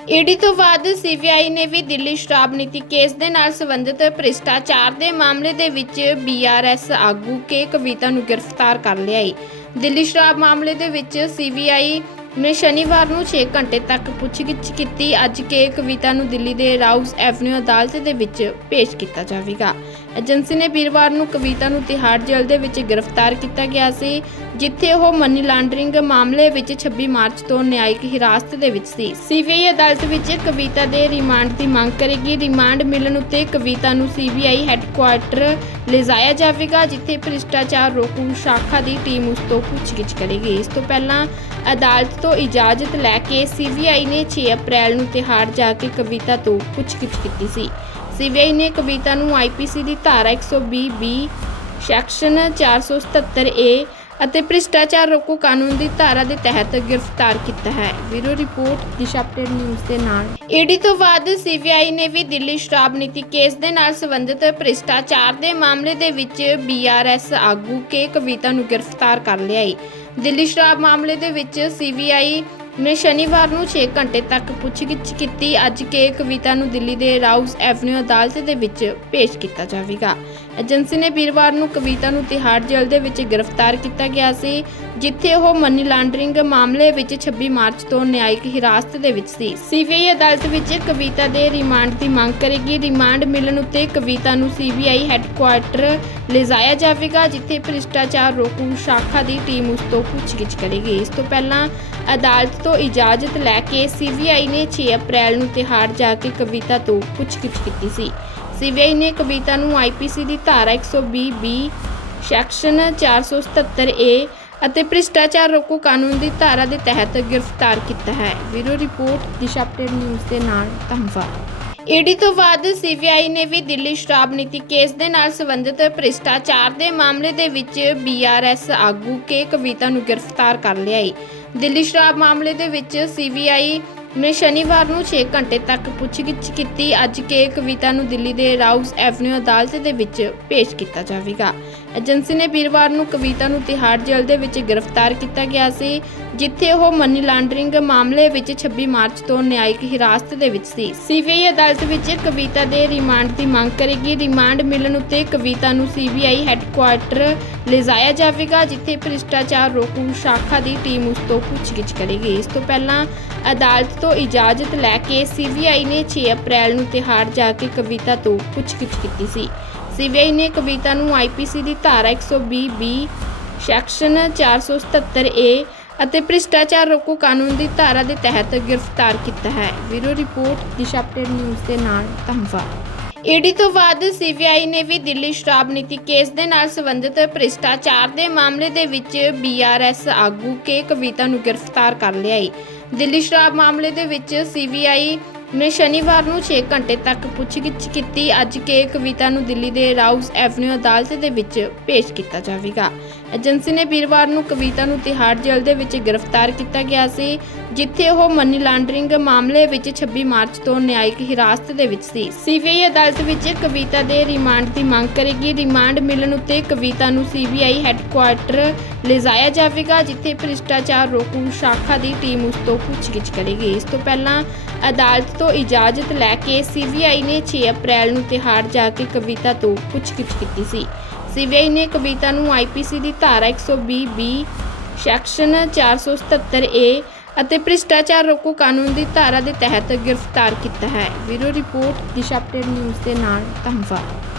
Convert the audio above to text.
ED ਤੋਂ ਬਾਅਦ CBI ਨੇ ਵੀ ਦਿੱਲੀ ਸ਼ਰਾਬ ਨੀਤੀ ਕੇਸ ਦੇ ਨਾਲ ਸੰਬੰਧਿਤ ਭ੍ਰਿਸ਼ਟਾਚਾਰ ਦੇ ਮਾਮਲੇ ਦੇ ਵਿੱਚ ਬੀਆਰਐਸ ਆਗੂ ਕੇ ਕਵਿਤਾ ਨੂੰ ਗ੍ਰਿਫਤਾਰ ਕਰ ਲਿਆ ਹੈ ਦਿੱਲੀ ਸ਼ਰਾਬ ਮਾਮਲੇ ਦੇ ਵਿੱਚ ਸੀਬੀਆਈ ਨੇ ਸ਼ਨੀਵਾਰ ਨੂੰ 6 ਘੰਟੇ ਤੱਕ ਪੁੱਛਗਿੱਛ ਕੀਤੀ। ਅੱਜ ਕੇ ਕਵਿਤਾ ਨੂੰ ਦਿੱਲੀ ਦੇ ਰਾਊਸ ਐਵਨਿਊ ਅਦਾਲਤ ਦੇ ਵਿੱਚ ਪੇਸ਼ ਕੀਤਾ ਜਾਵੇਗਾ। ਏਜੰਸੀ ਨੇ ਵੀਰਵਾਰ ਨੂੰ ਕਵਿਤਾ ਨੂੰ ਤਿਹਾੜ ਜੇਲ੍ਹ ਦੇ ਵਿੱਚ ਗ੍ਰਿਫਤਾਰ ਕੀਤਾ ਗਿਆ ਸੀ, ਜਿੱਥੇ ਉਹ ਮਨੀ ਲਾਂਡਰਿੰਗ ਮਾਮਲੇ ਵਿੱਚ 26 ਮਾਰਚ ਤੋਂ ਨਿਆਇਕ ਹਿਰਾਸਤ ਦੇ ਵਿੱਚ ਸੀ। ਸੀਬੀਆਈ ਅਦਾਲਤ ਵਿੱਚ ਕਵਿਤਾ ਦੇ ਰਿਮਾਂਡ ਦੀ ਮੰਗ ਕਰੇਗੀ। ਰਿਮਾਂਡ ਮਿਲਣ ਉੱਤੇ ਕਵਿਤਾ ਨੂੰ ਸੀਬੀਆਈ ਹੈੱਡਕੁਆਰਟਰ ਲਿਜਾਇਆ ਜਾਵੇਗਾ, ਜਿੱਥੇ ਭ੍ਰਿਸ਼ਟਾਚਾਰ ਰੋਕੂ ਸ਼ਾਖਾ ਦੀ ਟੀਮ ਉਸ ਤੋਂ ਪੁੱਛਗਿੱਛ ਕਰੇਗੀ। ਇਸ ਤੋਂ ਪਹਿਲਾਂ ਅਦਾਲਤ ਤੋਂ ਇਜਾਜ਼ਤ ਲੈ ਕੇ ਸੀਬੀਆਈ ਨੇ 6 ਅਪ੍ਰੈਲ ਨੂੰ ਤਿਹਾੜ ਜਾ ਕੇ ਕਵਿਤਾ ਤੋਂ ਪੁੱਛਗਿੱਛ ਕੀਤੀ ਸੀ। ਸੀਬੀਆਈ ਨੇ ਕਵਿਤਾ ਨੂੰ ਆਈਪੀਸੀ ਦੀ ਧਾਰਾ 120 ਬੀ, ਸੈਕਸ਼ਨ 477 ਏ ਅਤੇ ਭ੍ਰਿਸ਼ਟਾਚਾਰ ਰੋਕੂ ਕਾਨੂੰਨ ਦੀ ਧਾਰਾ ਦੇ ਤਹਿਤ ਗ੍ਰਿਫਤਾਰ ਕੀਤਾ ਹੈ। Bureau report, Disha update news ਦੇ ਨਾਲ। ਈਡੀ ਤੋਂ ਬਾਅਦ ਸੀਬੀਆਈ ਨੇ ਵੀ ਦਿੱਲੀ ਸ਼ਰਾਬ ਨੀਤੀ ਕੇਸ ਦੇ ਨਾਲ ਸੰਬੰਧਿਤ ਭ੍ਰਿਸ਼ਟਾਚਾਰ ਦੇ ਮਾਮਲੇ ਦੇ ਵਿੱਚ ਬੀਆਰਐਸ ਆਗੂ ਕੇ ਕਵਿਤਾ ਨੂੰ ਗ੍ਰਿਫਤਾਰ ਕਰ ਲਿਆ ਹੈ ਦਿੱਲੀ ਸ਼ਰਾਬ ਮਾਮਲੇ ਦੇ ਵਿੱਚ ਸੀਬੀਆਈ ਨੇ ਸ਼ਨੀਵਾਰ ਨੂੰ 6 ਘੰਟੇ ਤੱਕ ਪੁੱਛਗਿੱਛ ਕੀਤੀ। ਅੱਜ ਕੇ ਕਵਿਤਾ ਨੂੰ ਦਿੱਲੀ ਦੇ ਰਾਉਸ ਐਵਨਿਊ ਅਦਾਲਤ ਦੇ ਵਿੱਚ ਪੇਸ਼ ਕੀਤਾ ਜਾਵੇਗਾ। ਏਜੰਸੀ ਨੇ ਵੀਰਵਾਰ ਨੂੰ ਕਵਿਤਾ ਨੂੰ ਤਿਹਾੜ ਜੇਲ੍ਹ ਦੇ ਵਿੱਚ ਗ੍ਰਿਫਤਾਰ ਕੀਤਾ ਗਿਆ ਸੀ, ਜਿੱਥੇ ਉਹ ਮਨੀ ਲਾਂਡਰਿੰਗ ਮਾਮਲੇ ਵਿੱਚ 26 ਮਾਰਚ ਤੋਂ ਨਿਆਇਕ ਹਿਰਾਸਤ ਦੇ ਵਿੱਚ ਸੀ। ਸੀਬੀਆਈ ਅਦਾਲਤ ਵਿੱਚ ਕਵਿਤਾ ਦੇ ਰਿਮਾਂਡ ਦੀ ਮੰਗ ਕਰੇਗੀ। ਰਿਮਾਂਡ ਮਿਲਣ ਉੱਤੇ ਕਵਿਤਾ ਨੂੰ ਸੀਬੀਆਈ ਹੈੱਡਕੁਆਰਟਰ ਲਿਜਾਇਆ ਜਾਵੇਗਾ, ਜਿੱਥੇ ਭ੍ਰਿਸ਼ਟਾਚਾਰ ਰੋਕੂ ਸ਼ਾਖਾ ਦੀ ਟੀਮ ਉਸ ਤੋਂ ਪੁੱਛਗਿੱਛ ਕਰੇਗੀ। ਇਸ ਤੋਂ ਪਹਿਲਾਂ ਅਦਾਲਤ ਤੋਂ ਇਜਾਜ਼ਤ ਲੈ ਕੇ ਸੀਬੀਆਈ ਨੇ 6 ਅਪ੍ਰੈਲ ਨੂੰ ਤਿਹਾੜ ਜਾ ਕੇ ਕਵਿਤਾ ਤੋਂ ਪੁੱਛਗਿੱਛ ਕੀਤੀ ਸੀ। ਸੀਬੀਆਈ ਨੇ, ਕਵਿਤਾ ਨੂੰ ਆਈਪੀਸੀ ਦੀ ਧਾਰਾ 120 ਬੀ ਸੈਕਸ਼ਨ 477 ਏ ਅਤੇ ਭ੍ਰਿਸ਼ਟਾਚਾਰ ਰੋਕੂ ਕਾਨੂੰਨ ਦੀ ਧਾਰਾ ਦੇ ਤਹਿਤ ਗ੍ਰਿਫਤਾਰ ਕੀਤਾ ਹੈ। Bureau report, Disha update news ਦੇ ਨਾਲ ਧੰਨਵਾਦ। ਈਡੀ ਤੋਂ ਬਾਅਦ ਸੀਬੀਆਈ ਨੇ ਵੀ ਦਿੱਲੀ ਸ਼ਰਾਬ ਨੀਤੀ ਕੇਸ ਦੇ ਨਾਲ ਸੰਬੰਧਿਤ ਭ੍ਰਿਸ਼ਟਾਚਾਰ ਦੇ ਮਾਮਲੇ ਦੇ ਵਿੱਚ ਬੀਆਰਐਸ ਆਗੂ ਕੇ ਕਵਿਤਾ ਨੂੰ ਗ੍ਰਿਫਤਾਰ ਕਰ ਲਿਆ ਹੈ ਦਿੱਲੀ ਸ਼ਰਾਬ ਮਾਮਲੇ ਦੇ ਵਿੱਚ ਸੀਬੀਆਈ ਨੇ ਸ਼ਨੀਵਾਰ ਨੂੰ 6 ਘੰਟੇ ਤੱਕ ਪੁੱਛਗਿੱਛ ਕੀਤੀ। ਅੱਜ ਕੇ ਕਵਿਤਾ ਨੂੰ ਦਿੱਲੀ ਦੇ ਰਾਉਸ ਐਵਨਿਊ ਅਦਾਲਤ ਦੇ ਵਿੱਚ ਪੇਸ਼ ਕੀਤਾ ਜਾਵੇਗਾ। ਏਜੰਸੀ ਨੇ ਵੀਰਵਾਰ ਨੂੰ ਕਵਿਤਾ ਨੂੰ ਤਿਹਾੜ ਜੇਲ੍ਹ ਦੇ ਵਿੱਚ ਗ੍ਰਿਫਤਾਰ ਕੀਤਾ ਗਿਆ ਸੀ, ਜਿੱਥੇ ਉਹ ਮਨੀ ਲਾਂਡਰਿੰਗ ਮਾਮਲੇ ਵਿੱਚ 26 ਮਾਰਚ ਤੋਂ ਨਿਆਇਕ ਹਿਰਾਸਤ ਦੇ ਵਿੱਚ ਸੀ। ਸੀਬੀਆਈ ਅਦਾਲਤ ਵਿੱਚ ਕਵਿਤਾ ਦੇ ਰਿਮਾਂਡ ਦੀ ਮੰਗ ਕਰੇਗੀ। ਰਿਮਾਂਡ ਮਿਲਣ ਉੱਤੇ ਕਵਿਤਾ ਨੂੰ ਸੀਬੀਆਈ ਹੈੱਡਕੁਆਰਟਰ ਲਿਜਾਇਆ ਜਾਵੇਗਾ, ਜਿੱਥੇ ਭ੍ਰਿਸ਼ਟਾਚਾਰ ਰੋਕੂ ਸ਼ਾਖਾ ਦੀ ਟੀਮ ਉਸ ਤੋਂ ਪੁੱਛਗਿੱਛ ਕਰੇਗੀ। ਇਸ ਤੋਂ ਪਹਿਲਾਂ ਅਦਾਲਤ ਤੋਂ ਇਜਾਜ਼ਤ ਲੈ ਕੇ ਸੀਬੀਆਈ ਨੇ 6 ਅਪ੍ਰੈਲ ਨੂੰ ਤਿਹਾੜ ਜਾ ਕੇ ਕਵਿਤਾ ਤੋਂ ਪੁੱਛਗਿੱਛ ਕੀਤੀ ਸੀ। ਸੀਬੀਆਈ ਨੇ ਕਵਿਤਾ ਨੂੰ ਆਈਪੀਸੀ ਦੀ ਧਾਰਾ 120 ਬੀ, ਸੈਕਸ਼ਨ 477 ਏ ਅਤੇ ਭ੍ਰਿਸ਼ਟਾਚਾਰ ਰੋਕੂ ਕਾਨੂੰਨ ਦੀ ਧਾਰਾ ਦੇ ਤਹਿਤ ਗ੍ਰਿਫਤਾਰ ਕੀਤਾ ਹੈ। Bureau report Disha update news ਦੇ ਨਾਲ ਧੰਨਵਾਦ ਈਡੀ ਤੋਂ ਬਾਅਦ ਸੀਬੀਆਈ ਨੇ ਵੀ ਦਿੱਲੀ ਸ਼ਰਾਬ ਨੀਤੀ ਕੇਸ ਦੇ ਨਾਲ ਸੰਬੰਧਿਤ ਭ੍ਰਿਸ਼ਟਾਚਾਰ ਦੇ ਮਾਮਲੇ ਦੇ ਵਿੱਚ ਬੀਆਰਐਸ ਆਗੂ ਕੇ ਕਵਿਤਾ ਨੂੰ ਗ੍ਰਿਫਤਾਰ ਕਰ ਲਿਆ ਹੈ ਦਿੱਲੀ ਸ਼ਰਾਬ ਮਾਮਲੇ ਦੇ ਵਿੱਚ ਸੀਬੀਆਈ ਨੇ ਸ਼ਨੀਵਾਰ ਨੂੰ 6 ਘੰਟੇ ਤੱਕ ਪੁੱਛਗਿੱਛ ਕੀਤੀ। ਅੱਜ ਕੇ ਕਵਿਤਾ ਨੂੰ ਦਿੱਲੀ ਦੇ ਰਾਉਸ ਐਵਨਿਊ ਅਦਾਲਤ ਦੇ ਵਿੱਚ ਪੇਸ਼ ਕੀਤਾ ਜਾਵੇਗਾ। ਏਜੰਸੀ ਨੇ ਵੀਰਵਾਰ ਨੂੰ ਕਵਿਤਾ ਨੂੰ ਤਿਹਾੜ ਜੇਲ੍ਹ ਦੇ ਵਿੱਚ ਗ੍ਰਿਫਤਾਰ ਕੀਤਾ ਗਿਆ ਸੀ, ਜਿੱਥੇ ਉਹ ਮਨੀ ਲਾਂਡਰਿੰਗ ਮਾਮਲੇ ਵਿੱਚ 26 ਮਾਰਚ ਤੋਂ ਨਿਆਇਕ ਹਿਰਾਸਤ ਦੇ ਵਿੱਚ ਸੀ। ਸੀਬੀਆਈ ਅਦਾਲਤ ਵਿੱਚ ਕਵਿਤਾ ਦੇ ਰਿਮਾਂਡ ਦੀ ਮੰਗ ਕਰੇਗੀ। ਰਿਮਾਂਡ ਮਿਲਣ ਉੱਤੇ ਕਵਿਤਾ ਨੂੰ ਸੀਬੀਆਈ ਹੈੱਡਕੁਆਰਟਰ ਲਿਜਾਇਆ ਜਾਵੇਗਾ, ਜਿੱਥੇ ਭ੍ਰਿਸ਼ਟਾਚਾਰ ਰੋਕੂ ਸ਼ਾਖਾ ਦੀ ਟੀਮ ਉਸ ਤੋਂ ਪੁੱਛਗਿੱਛ ਕਰੇਗੀ। ਇਸ ਤੋਂ ਪਹਿਲਾਂ ਅਦਾਲਤ ਤੋਂ ਇਜਾਜ਼ਤ ਲੈ ਕੇ ਸੀਬੀਆਈ ਨੇ 6 ਅਪ੍ਰੈਲ ਨੂੰ ਤਿਹਾੜ ਜਾ ਕੇ ਕਵਿਤਾ ਤੋਂ ਪੁੱਛਗਿੱਛ ਕੀਤੀ ਸੀ। ਸੀਬੀਆਈ ਨੇ ਕਵਿਤਾ ਨੂੰ ਆਈਪੀਸੀ ਦੀ ਧਾਰਾ 120 ਬੀ ਸੈਕਸ਼ਨ 477 ਏ ਅਤੇ ਭ੍ਰਿਸ਼ਟਾਚਾਰ ਰੋਕੂ ਕਾਨੂੰਨ ਦੀ ਧਾਰਾ ਦੇ ਤਹਿਤ ਗ੍ਰਿਫਤਾਰ ਕੀਤਾ ਹੈ। Bureau report Disha update news ਦੇ ਨਾਲ ਧੰਨਵਾਦ।